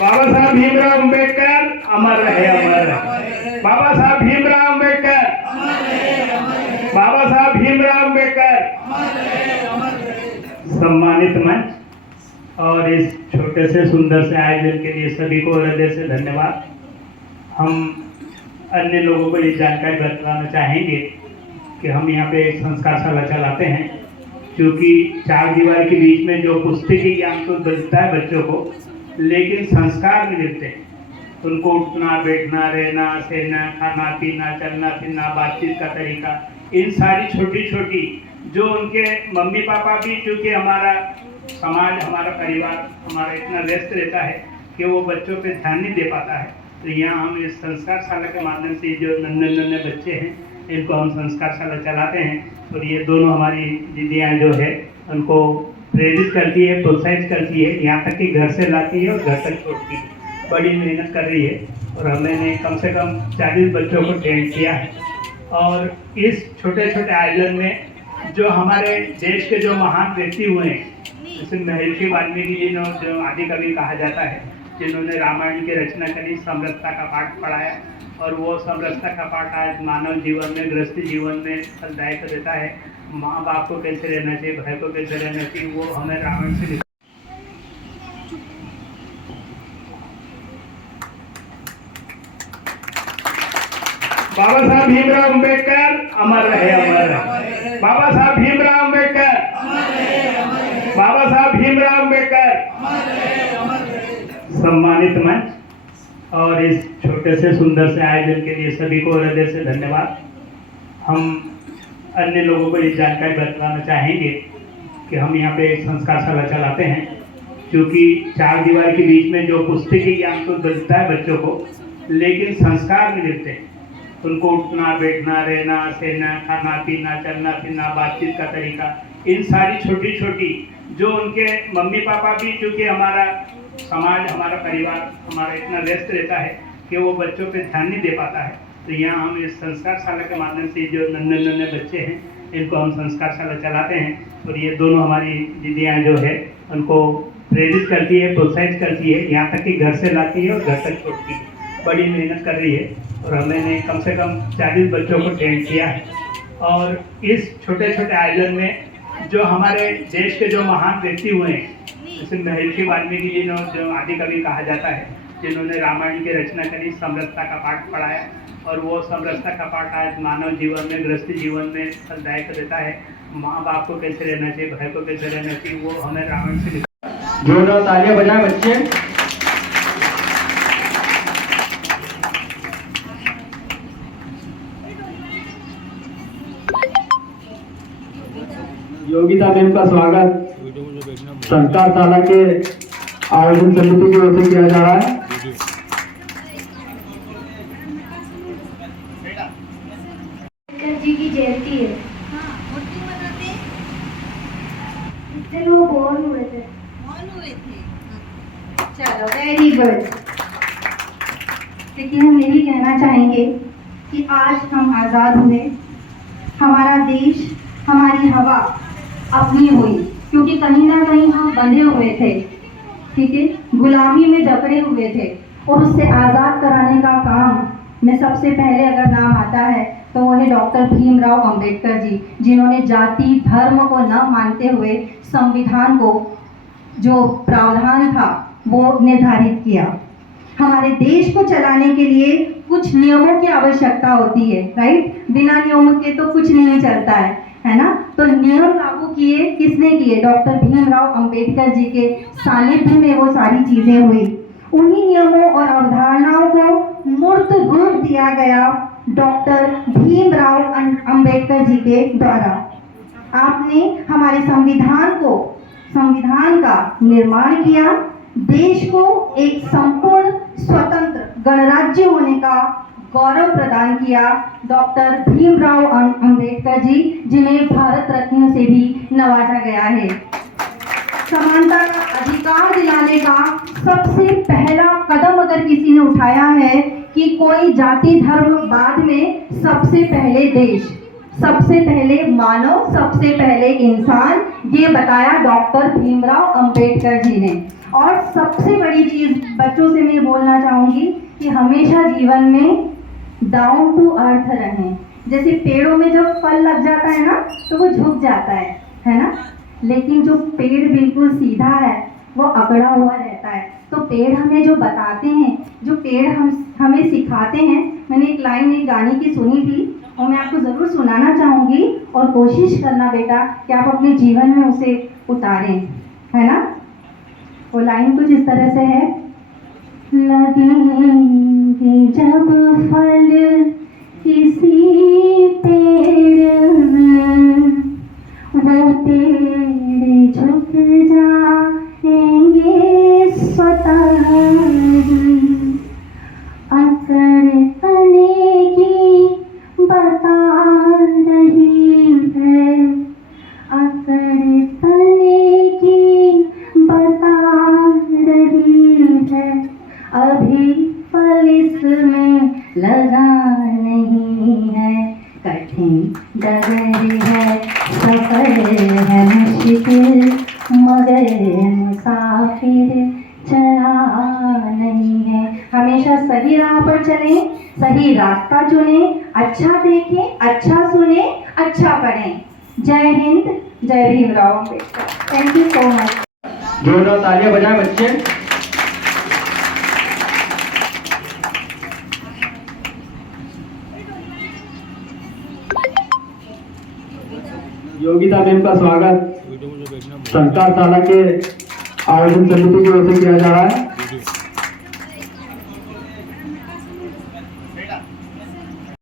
बाबा साहब भीमराव अंबेडकर अमर रहे, अमर रहे। बाबा साहब भीमराव अंबेडकर, बाबा साहब भीमराव अंबेडकर। सम्मानित मंच और इस छोटे से सुंदर से आयोजन के लिए सभी को हृदय से धन्यवाद। हम अन्य लोगों को ये जानकारी बताना चाहेंगे कि हम यहाँ पे एक संस्कारशाला चलाते हैं, क्योंकि चार दीवार के बीच में जो पुस्तकीय ज्ञान तो मिलता है बच्चों को, लेकिन संस्कार नहीं मिलते हैं। उनको उठना बैठना रहना सहना खाना पीना चलना फिरना बातचीत का तरीका, इन सारी छोटी छोटी जो उनके मम्मी पापा भी, क्योंकि हमारा समाज हमारा परिवार हमारा इतना व्यस्त रहता है कि वो बच्चों पे ध्यान नहीं दे पाता है। तो यहाँ हम इस संस्कारशाला के माध्यम से जो नन्हे नन्हे बच्चे हैं इनको हम संस्कारशाला चलाते हैं। और ये दोनों हमारी दीदियाँ जो है उनको प्रेरित करती है, प्रोत्साहित करती है, यहाँ तक कि घर से लाती है और घर तक छोड़ती है। बड़ी मेहनत कर रही है और हमने कम से कम 40 बच्चों को ट्रेन किया है। और इस छोटे छोटे आयोजन में जो हमारे देश के जो महान व्यक्ति हुए हैं, जैसे महर्षि वाल्मीकि जी ने जो आदि कवि कहा जाता है, जिन्होंने रामायण की रचना करी, समरसता का पाठ पढ़ाया, और वो समरसता का पाठ आज मानव जीवन में गृहस्थी जीवन में फलदायक रहता है। माँ बाप को कैसे रहना चाहिए, भाई को कैसे रहना चाहिए, वो हमें रामायण से बाबा साहब भीमराव अंबेडकर अमर रहे, अमर रहे। बाबा साहब भीमराव अंबेडकर, बाबा साहब भीमराव अंबेडकर। सम्मानित मंच और इस छोटे से सुंदर से आयोजन के लिए सभी को हृदय से धन्यवाद। हम अन्य लोगों को ये जानकारी बताना चाहेंगे कि हम यहाँ पे एक संस्कारशाला चलाते हैं, क्योंकि चार दीवार के बीच में जो पुस्तकीय ज्ञान तो मिलता है बच्चों को, लेकिन संस्कार नहीं मिलते हैं। उनको उठना बैठना रहना सहना खाना पीना चलना फिरना बातचीत का तरीका, इन सारी छोटी छोटी जो उनके मम्मी पापा भी, क्योंकि हमारा समाज हमारा परिवार हमारा इतना व्यस्त रहता है कि वो बच्चों पे ध्यान नहीं दे पाता है। तो यहाँ हम इस संस्कारशाला के माध्यम से जो नन्हे नन्हे बच्चे हैं इनको हम संस्कारशाला चलाते हैं। और ये दोनों हमारी दीदियाँ जो है उनको प्रेरित करती है, प्रोत्साहित करती है, यहाँ तक कि घर से लाती है और घर तक छोड़ती है। बड़ी मेहनत कर रही है और हमने कम से कम 40 बच्चों को ट्रेन किया है। और इस छोटे छोटे आयोजन में जो हमारे देश के जो महान व्यक्ति हुए हैं, जैसे महर्षि वाल्मीकि जी ने जो आदि कवि कहा जाता है, जिन्होंने रामायण की रचना करी, समरसता का पाठ पढ़ाया, और वो समरसता का पाठ आज मानव जीवन में गृहस्थी जीवन में फलदायक रहता है। माँ बाप को कैसे रहना चाहिए, भाई को कैसे रहना चाहिए, वो हमें रामायण से जोरदार तालियां बजाएं बच्चे। योगिता मैम का स्वागत संस्कारशाला के आयोजन समिति की ओर से किया जा रहा है। जी की जयंती है। इस दिन वो बोर्न हुए थे। चलो वेरी गुड। लेकिन हम यही कहना चाहेंगे कि आज हम आज़ाद हुए, हमारा देश हमारी हवा अपनी हुई, क्योंकि कहीं ना कहीं हम बंधे हुए थे, ठीक है, गुलामी में जकड़े हुए थे, और उससे आज़ाद कराने का काम में सबसे पहले अगर नाम आता है तो वो है डॉक्टर भीमराव अंबेडकर जी, जिन्होंने जाति धर्म को न मानते हुए संविधान को जो प्रावधान था वो निर्धारित किया। हमारे देश को चलाने के लिए कुछ नियमों की आवश्यकता होती है, राइट। बिना नियमों के तो कुछ नहीं चलता है ना। तो नियम लागू किए किसने किए? डॉक्टर भीमराव अंबेडकर जी के सानिध्य में वो सारी चीजें हुई। उन्हीं नियमों और अवधारणाओं को मूर्त रूप दिया गया डॉक्टर भीमराव अंबेडकर जी के द्वारा। आपने हमारे संविधान का निर्माण किया, देश को एक संपूर्ण स्वतंत्र गणराज्य होने का गौरव प्रदान किया डॉक्टर भीमराव अंबेडकर जी, जिन्हें भारत रत्न से भी नवाजा गया है। समानता का अधिकार दिलाने का सबसे पहला कदम अगर किसी ने उठाया है कि कोई जाति धर्म बाद में, सबसे पहले देश, सबसे पहले मानव, सबसे पहले इंसान, ये बताया डॉक्टर भीमराव अंबेडकर जी ने। और सबसे बड़ी चीज़ बच्चों से मैं बोलना चाहूँगी कि हमेशा जीवन में डाउन टू अर्थ रहें। जैसे पेड़ों में जब फल लग जाता है ना तो वो झुक जाता है ना, लेकिन जो पेड़ बिल्कुल सीधा है वो अकड़ा हुआ रहता है। तो पेड़ हमें जो बताते हैं, जो पेड़ हमें सिखाते हैं, मैंने एक लाइन एक गाने की सुनी थी और मैं आपको ज़रूर सुनाना चाहूँगी और कोशिश करना बेटा कि आप अपने जीवन में उसे उतारें, है ना। वो लाइन कुछ इस तरह से है, लगेंगे जब फल किसी पेड़ में, वो पेड़ झुक जाएंगे स्वतः ही। अकड़ तने की बता रही है, अकड़ तने की बता रही है, अभी फल इसमें लगा नहीं है। कठिन डगर है, सफर है मुश्किल, मगर मुसाफिर चला नहीं है। हमेशा सही राह पर चलें, सही रास्ता चुनें, अच्छा देखें, अच्छा सुने, अच्छा पढ़ें। जय हिंद, जय Bhimrao Ambedkar. Thank you so much. जोरदार तालियां बजाएं बच्चे। योगिता मैम का स्वागत संस्कार शाला के आयोजन समिति की ओर से किया जा रहा है।